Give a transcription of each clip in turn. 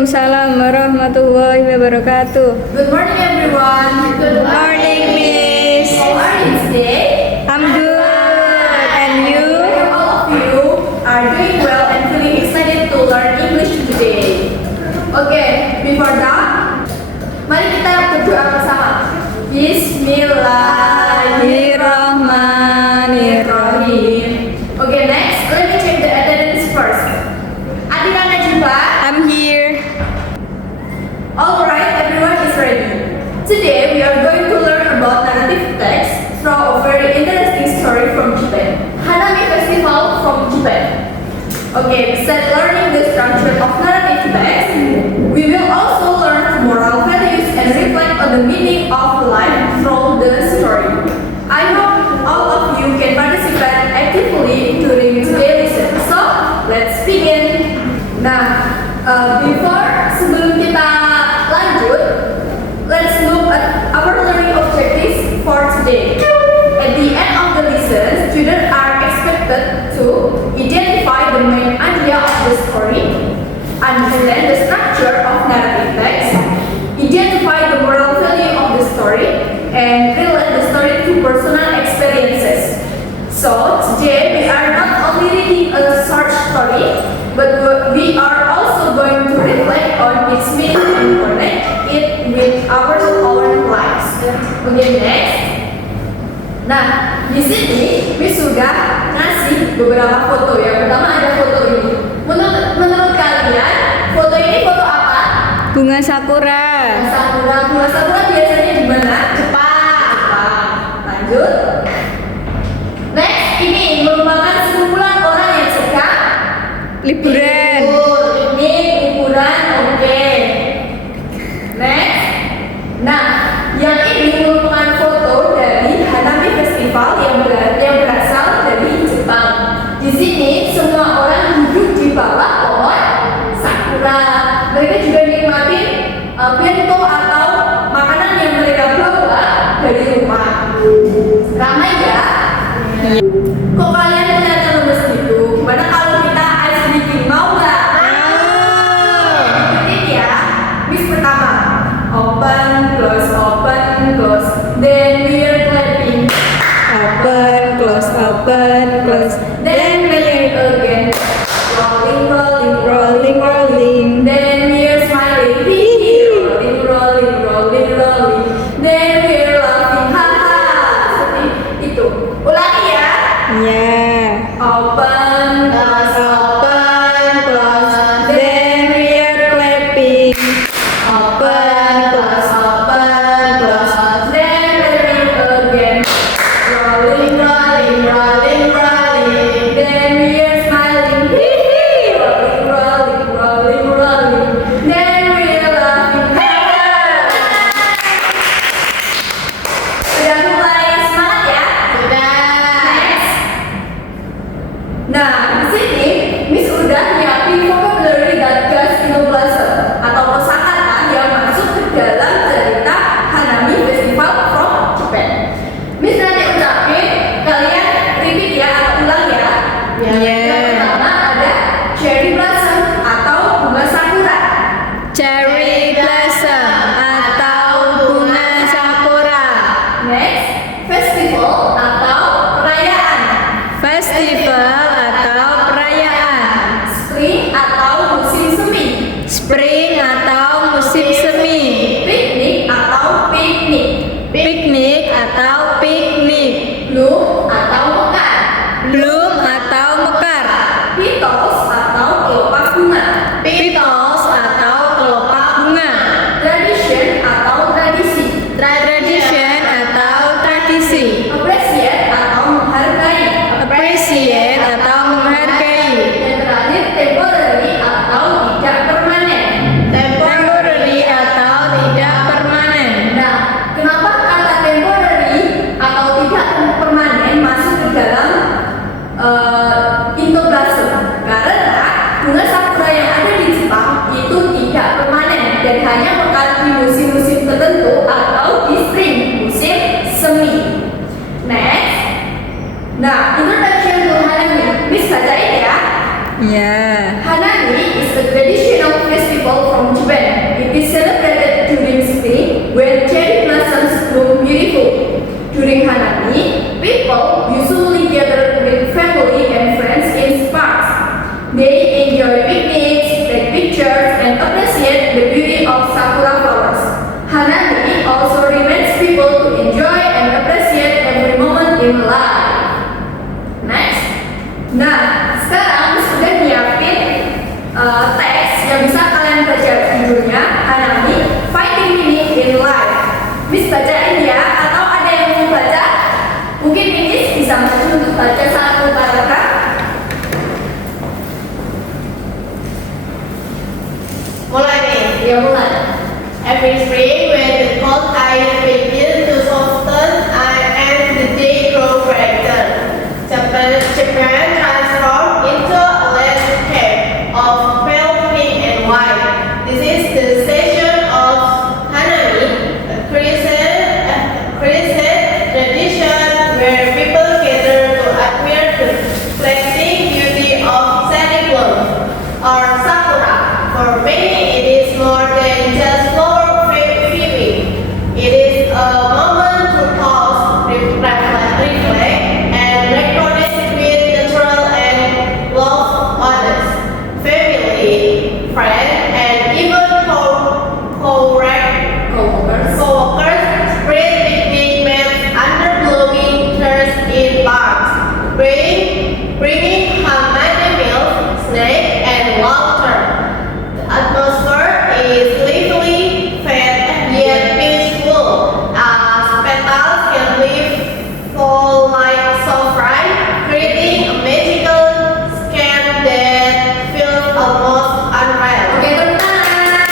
Waalaikumsalam warahmatullahi wabarakatuh. Good morning, everyone. Good morning, Miss. How are you today? I'm good. And you? I hope all of you are doing well and feeling excited to learn English today. Okay, before that, mari kita berdoa bersama. Bismillahirrahmanirrahim. Okay, next, let me check the attendance first. Adila Najibah. I'm here. Alright, everyone is ready. Today we are going to learn about narrative text from a very interesting story from Japan. Hanami Festival from Japan. Okay, besides learning the structure of narrative text, we will also learn moral values and reflect on the meaning of life from the story. I hope all of you can participate actively during today's lesson. So, let's begin. Nah, sebelum kita lanjut, let's look at our learning objectives for today. At the end of the lesson, students are expected to identify the main idea of the story, understand the structure of narrative text, identify the moral value of the story, and relate the story to personal experiences. So, today we are not only reading a short story, but we are also going to reflect on its meaning and connect it with our own lives. Okay, next. Nah, di sini Miss sudah ngasih beberapa foto. Yang pertama ada foto ini. Menurut kalian, foto ini foto apa? Bunga sakura. Bunga sakura biasanya di mana? Jepang. Lanjut. Next, ini merupakan sekumpulan orang yang sedang Liburan. Liburan, oke. Next. Nah, yang ini merupakan foto dari Hanami Festival yang berasal dari Jepang. Di sini semua orang duduk di bawah pohon sakura. Mereka juga nikmatin bento atau makanan yang mereka bawa dari rumah. Ramai ya? Kok kalian kelihatan lemes gitu? Gimana kalau kita ice breaking, mau nggak? Ikutin ya. Miss pertama, open, close, then we are clapping. Open, close, Then we are again rolling. Then we are smiling. Rolling. Then we are laughing. Haha. Seperti itu. Ulangi ya. Yeah. Open, close, Then we are clapping. open, close, then rolling again. Rolling. Japan. It is celebrated during spring when cherry blossoms bloom beautifully. During Hanami, people usually gather with family and friends in parks. They enjoy picnics, take pictures, and appreciate the beauty of sakura flowers. Hanami also reminds people to enjoy and appreciate every moment in life. Next. Nah, sekarang sudah nyiapin teks yang bisa kalian baca judulnya Hanami Finding Meaning in Life. Miss bacain ya, atau ada yang mau baca? Mungkin Miss bisa maju untuk baca satu paragraf. Mulai nih. Ya mulai. Every spring when the cold ice begins to soften and the day grows brighter, Japan transforms into a landscape of pale pink and white. This is the season of Hanami, a crescent tradition where people gather to admire the fleeting beauty of sunny bloom or sakura. For many, it is more than just flower viewing. It is a moment to pause, reflect, and reconnect with natural and love others, family, friends, and even co-workers. Spread picnic mats under blooming trees in parks, bringing Hamadi meals, snacks, and laughter. The atmosphere is lively, fun, yet peaceful, as petals can fall like sunshine, creating a magical scan that feels almost unreal. Oke, tepuk tangan.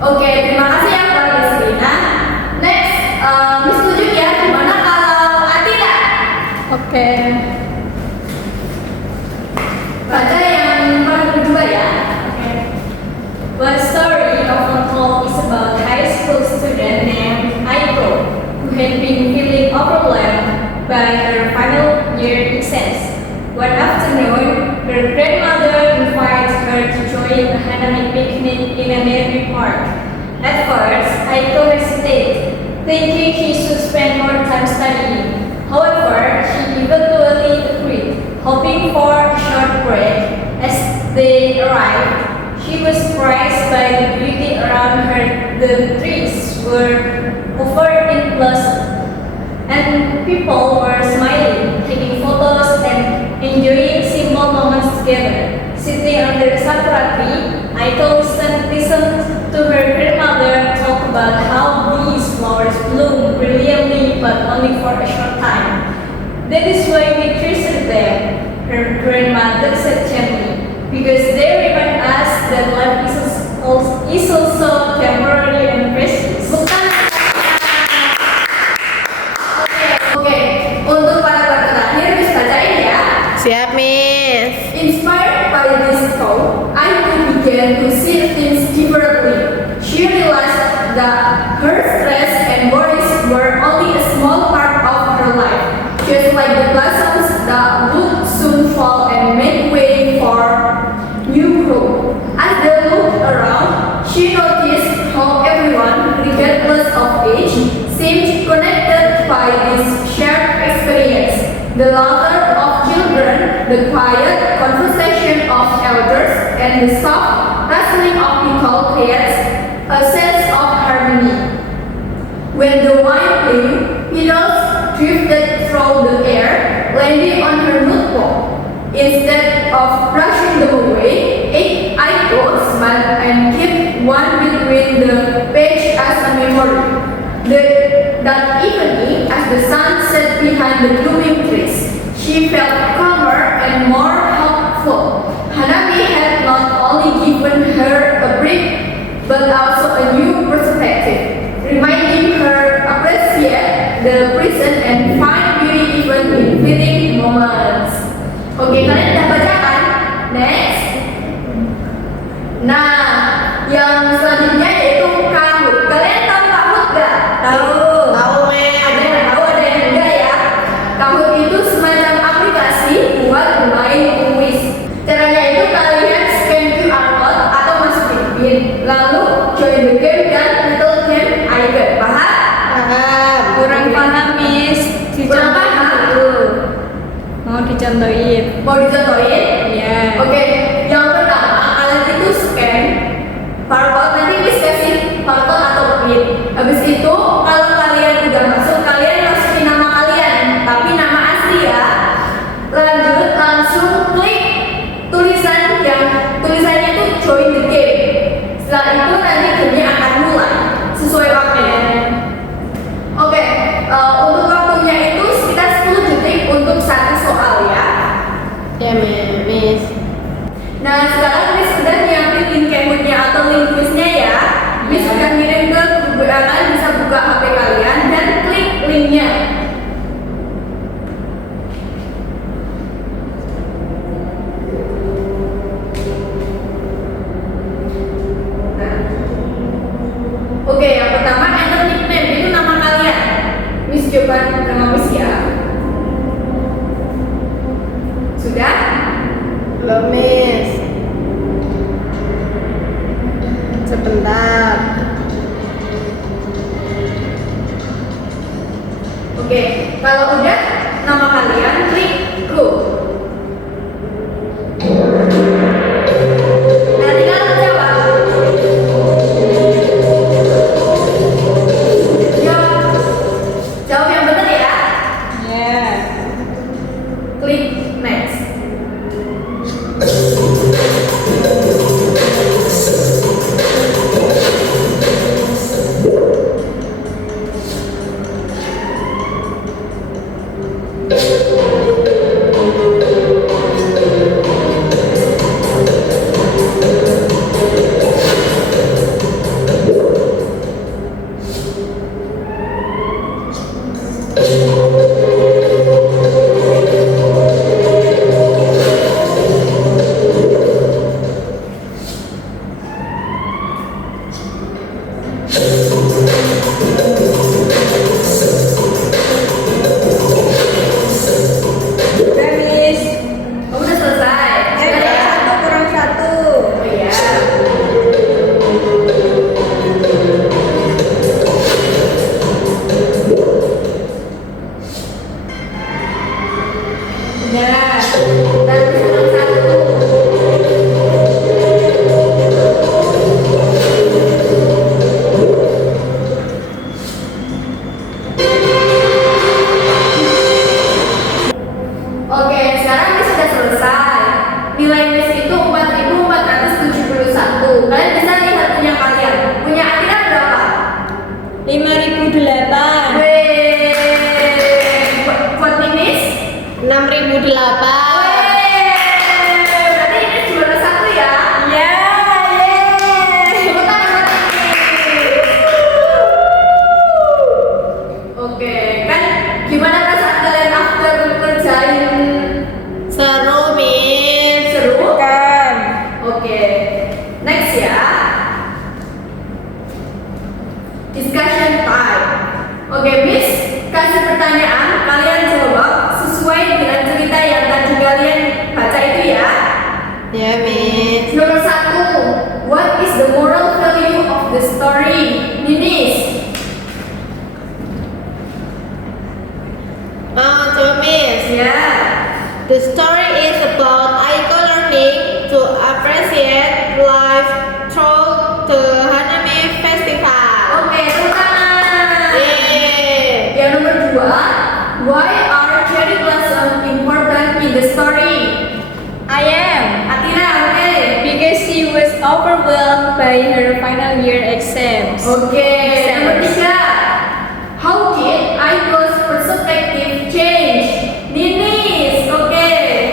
Oke, terima kasih ya Mbak Desrina. Next, Miss tunjuk ya gimana kalau Atika? Oke. Baca yang paling kedua ya. One story often told is about a high school student named Aiko, who had been feeling overwhelmed by her final year exams. One afternoon, her grandmother invited her to join a Hanami picnic in a nearby park. At first, Aiko hesitated, thinking she should spend more time studying. However, she eventually agreed, hoping for a short break. As they arrived, she was surprised by the beauty around her. The trees were covered in blossom, and people were smiling, taking photos, and enjoying simple moments together. Sitting under a sakura tree, Aiko listened to her grandmother talk about how these flowers bloom brilliantly but only for a short time. That is why we treasure them, her grandmother said gently, because they remind us that life is also temporary and precious. Bukan. Oke. Untuk paragraf terakhir Miss bacain ya. Siap, Miss. Inspired by this quote, Aiko began to see things differently. She realized that her stress and worries were only a small part of her life, just like the blossoms that would soon fall and make way for new growth. As they looked around, she noticed how everyone, regardless of age, seemed connected by this shared experience. The laughter of children, the quiet conversation of elders, and the soft rustling of people creates a sense of harmony. When the wind blew, petals drifted through the air, landing on her notebook. Instead of brushing them away, Aiko smiled and kept one between the page as a memory. That evening, as the sun set behind the blooming trees, she felt calmer and more hopeful. Hanami had not only given her a break, but also a new perspective, reminding her appreciate the present and find beauty even in fleeting moments. Oke, kalian udah baca kan? Next. Nah, yang selanjutnya yaitu kahut. Kalian tahu kahut gak? Tahu. Tahu, Miss. Ada yang tahu, ada yang enggak ya. Kahut itu semacam aplikasi buat bermain kuis. Caranya itu kalian scan QR code Miss. Kenapa? dulu. Mau dicontohin? Mau dicontohin? Iya. Oke, yang pertama kalian itu scan barcode, nanti Miss kasih barcode atau pin. Habis itu kalau kalian udah masuk, kalian masukin nama kalian, tapi nama asli ya. Lanjut langsung klik tulisannya itu join the game. Setelah itu nanti gamenya akan mulai sesuai waktunya. Oke, untuk waktunya itu sekitar 10 detik untuk satu soal ya. Ya, Miss. Nah sekarang Miss udah nyiapin link Kahoot-nya atau link quiznya ya. Miss udah ngirim ke WA, kalian bisa buka HP kalian dan klik linknya. Nah. Oke, yang pertama enter nickname, itu nama kalian. Miss coba nama Miss ya. Sudah? Belum, Miss. Sebentar. Oke, kalau udah nama kalian klik go. Nah, tinggal jawab. Jawab yang benar ya. Iya. Klik next. Udah, Miss. Oh, udah selesai. Sudah ya? Satu kurang satu. Oh iya. Udah. Dan kurang satu. Oke, sekarang Miss sudah selesai. Nilai Miss itu 4.471. Kalian bisa lihat punya kalian. Punya Atira berapa? 5.008. Weh. Buat Miss? 6.008. Weh. Berarti Miss juara satu ya? Ya, yeay. Tepuk tangan buat Miss. Oke, kan gimana perasaan kalian after kerjain? Seru, Miss. Seru? Kan. Oke, next ya. Discussion time. Oke, Miss, kasih pertanyaan, kalian jawab sesuai dengan cerita yang tadi kalian baca itu ya. Ya, Miss. Nomor 1, what is the moral value of the story? Ninis. Mau coba, Miss. Ya. The story is about Aiko learning to appreciate life through the Hanami Festival. Oke, tepuk tangan. Yeay. Yang nomor 2, why are cherry blossom important in the story? I am. Atira, oke. Because she was overwhelmed by her final year exams. Oke, nomor 3, how did Aiko's perspective change? Ninis, oke.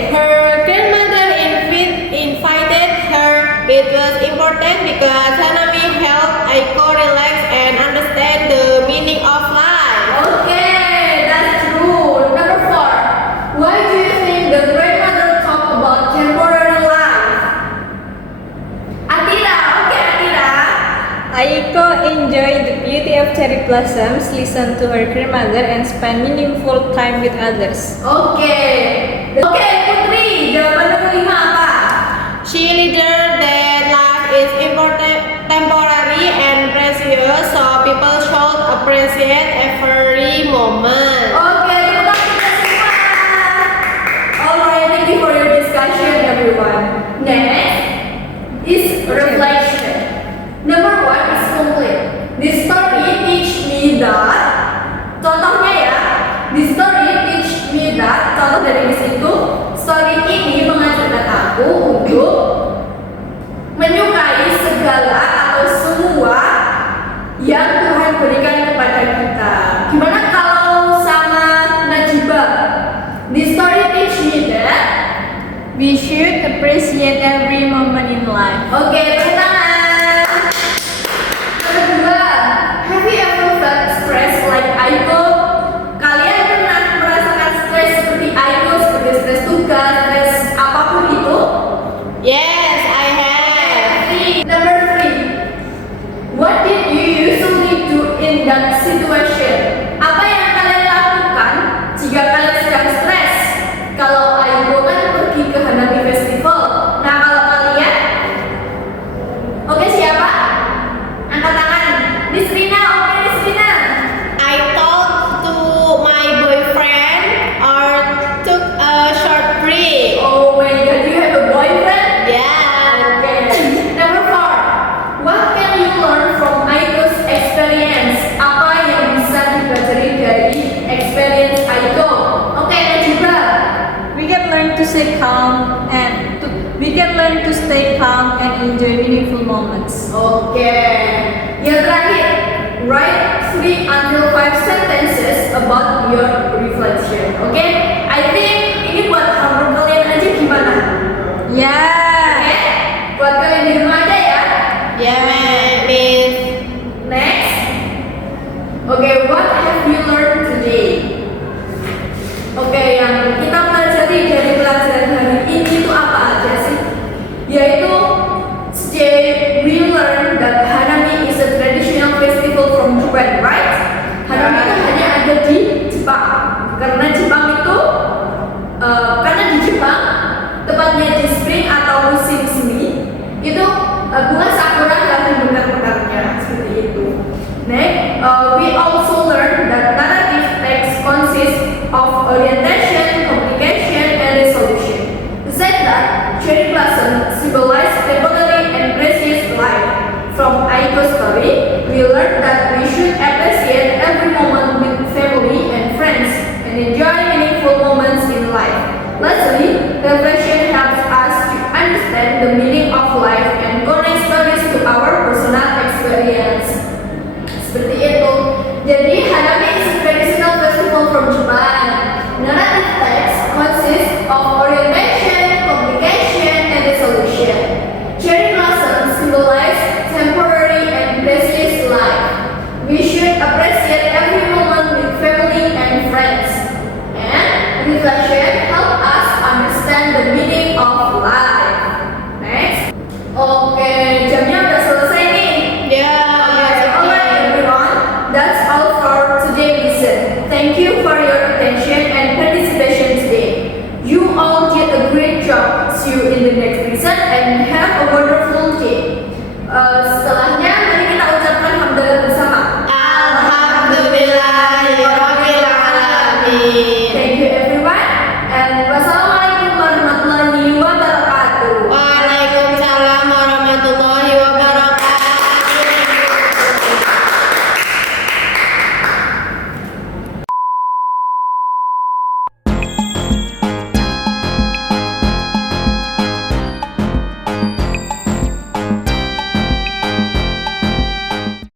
Her grandmother invited her. It was important because Hanami helped Aiko relax and understand the meaning of life. Oke, that's true. Number 4, why do you think the grandmother talk about temporary life? Atira, oke Atira. Aiko enjoyed the beauty of cherry blossoms, listened to her grandmother, and spent meaningful time with others. Oke. Oke, Putri, jawaban nomor 5 apa? She learned that life is important, temporary and precious, so people should appreciate every moment. Oke, tepuk tangan kita semua. Alright, thank you for your discussion, everyone. Next is reflection. Number one is complete. This story teach me that. Contohnya ya, this story teach me that. Contoh dari di situ, story ini mengajarkan aku untuk menyukai segala atau semua yang Tuhan berikan kepada kita. Gimana kalau sama Najibah? This story teach me that. We should appreciate every moment in life. Oke, tepuk tangan. Yang kedua, have you ever felt stress like Aiko? Kalian pernah merasakan stres seperti Aiko, seperti stres tugas, stres apapun itu? Yes, I have. Number three, what did you usually do in that situation? Apa yang kalian lakukan jika kalian sedang stres? Kalau Aiko kan pergi ke Hanami Festival. Nah, kalau kalian? Oke, siapa? Angkat tangan. Nisrina, oke Nisrina. I talked to my boyfriend or took a short break. Oh my god, you have a boyfriend? Yeah. Okay. Number four, what can you learn from Aiko's experience? Apa yang bisa dipelajari dari experience Aiko? Oke, Najibah. We can learn to stay calm and enjoy meaningful moments. Oke. Yang terakhir, write 3 until 5 sentences about your reflection. Oke? I think ini buat homework kalian aja gimana? Yeah. Oke? Buat kalian di rumah aja ya. Yeah, Miss. Next. Oke, what have you learned today? Oke, yang kita pelajari dari pelajaran hari ini itu apa aja sih? Yaitu today we learn that Hanami is a traditional festival from Japan, right? Hanami itu hanya ada di Jepang. Karena Jepang itu karena di Jepang tepatnya di spring atau musim semi itu bunga sakura lagi mekar-mekarnya seperti itu. Next, we also learn that narrative text consists of orientation, communication, and resolution. To say that, cherry blossom symbolize temporary and precious life. From Aiko's story, we learn that we should appreciate every moment with family and friends and enjoy meaningful moments in life. Lastly, reflection helps us to understand the meaning of life and connect stories to our personal experience. Seperti itu. Jadi Hanami is a traditional festival from Japan. Narrative text consists of orientation, communication, and resolution. Cherry blossoms symbolize temporary and precious life. We should appreciate every moment with family and friends. And reflection help us understand the meaning of life. Next. Oke, jamnya udah selesai nih. Yeah. Alright everyone, that's all for today's lesson. Thank you for your attention and participation today. You all did a great job. See you in the next lesson and have a wonderful